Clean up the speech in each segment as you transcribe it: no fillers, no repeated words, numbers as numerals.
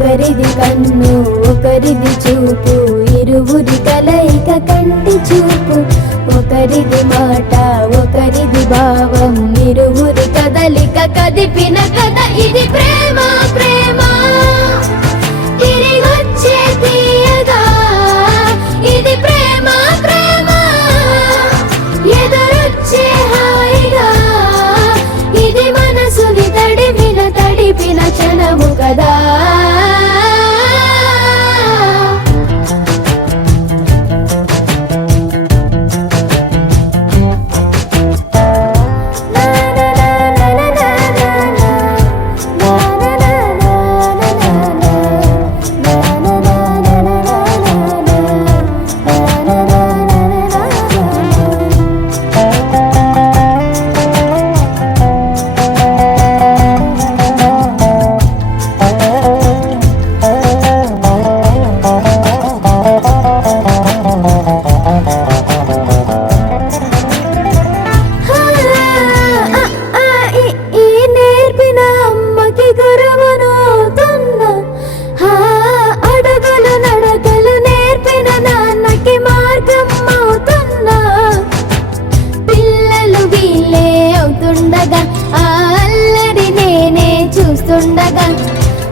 ఒకరిది కన్ను ఒకరిది చూపు, ఇరువురి కలయిక కంటి చూపు. ఒకరిది మాట ఒకరిది భావం, ఇరువురి కదలిక కదిపిన కథ ఇది ప్రేమ. ప్రేమ తిరిగొచ్చే తీయగా ఇది ప్రేమ. ప్రేమ ఎదురొచ్చే హాయిగా ఇది మనసుని తడిపిన క్షణము కదా.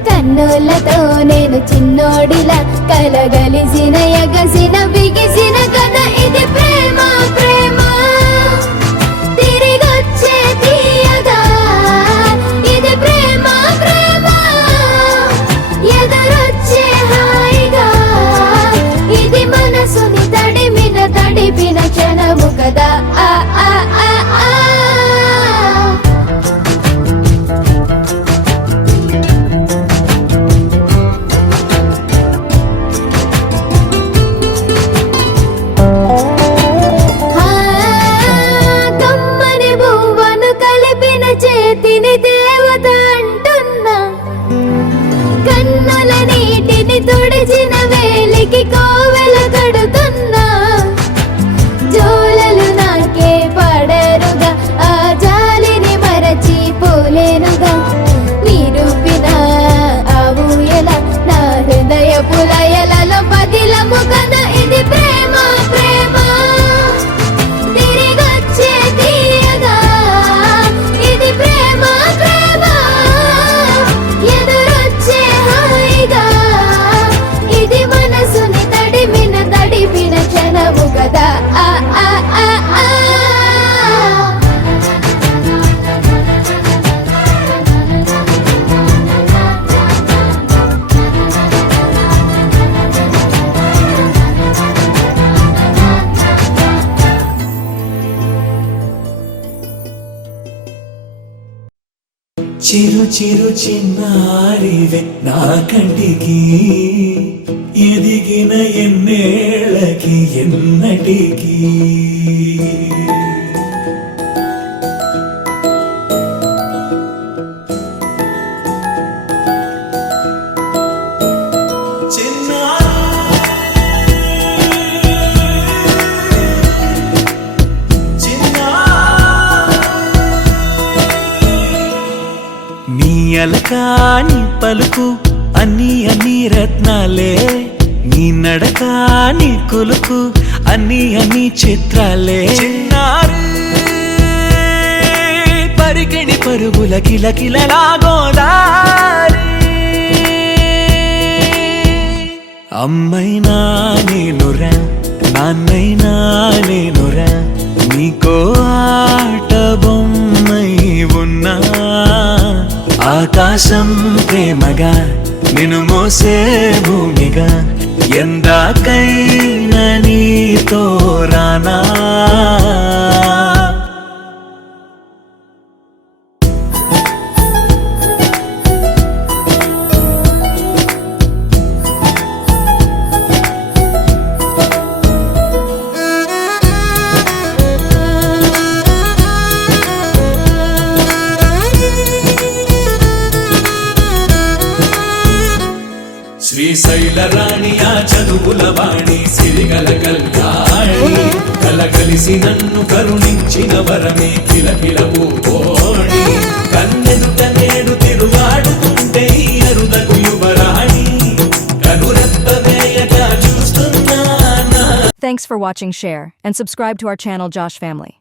కన్నులతో నేను చిన్నోడిలా కలగలిసిన ఎగసిన బిగిసిన కథ ఇది ప్రేమ. ప్రేమ తిరిగొచ్చే తీయగా ఇది ప్రేమ. ప్రేమ ఎదురొచ్చే హాయిగా ఇది మనసుని తడిపిన క్షణము కదా. ఆ ఆ ఆ ఆ తుడిచిన వేలికి కోవెల కడుతున్నా, జోలలు నాకే పడరుగా ఆ జాలిని మరచి పోలేనుగా. నిరూపిన ఆ ఊయల నా హృదయ పులయలలో పదిలము కదా ఇది ప్రేమ. ప్రేమ తిరిగొచ్చే తీయగా ఇది ప్రేమ. ప్రేమ ఎదురొచ్చే హాయిగా ఇది మనసుని తడిపిన క్షణము కదా. ఆ ఆ ఆ ఆ చిరు చిరు చిన్నారివే నా కంటికి, ఎదిగిన ఎన్నేళ్ళకి ఎన్నటికి. అలకాని పలుకు అన్ని రత్నాలే, నీ నడక నీ కులుకు అన్ని చిత్రాలే. చిన్నారు పరికిణి పరుగుల కిలకిలలా గోదారి, అమ్మైనా నేనురా నాన్నైనా నేనురా, నీకో ఆట బొమ్మై ఉన్నా. ఆకాశం ప్రేమగా నిన్ను మోసే భూమిగా, ఎందాకైనా నీతో రానా. శ్రీశైల రాణి ఆ చదువుల వాణి, సిరిగల కళ్యాణి, కలగలిసి నన్ను కరుణించిన వరమే కిలకిల పూకోణి. కన్నెదుట నేడు తిరుగాడుతుంటే ఈ అరుదకు యువరాణి, Thanks for watching, share, and subscribe to our channel Josh Family.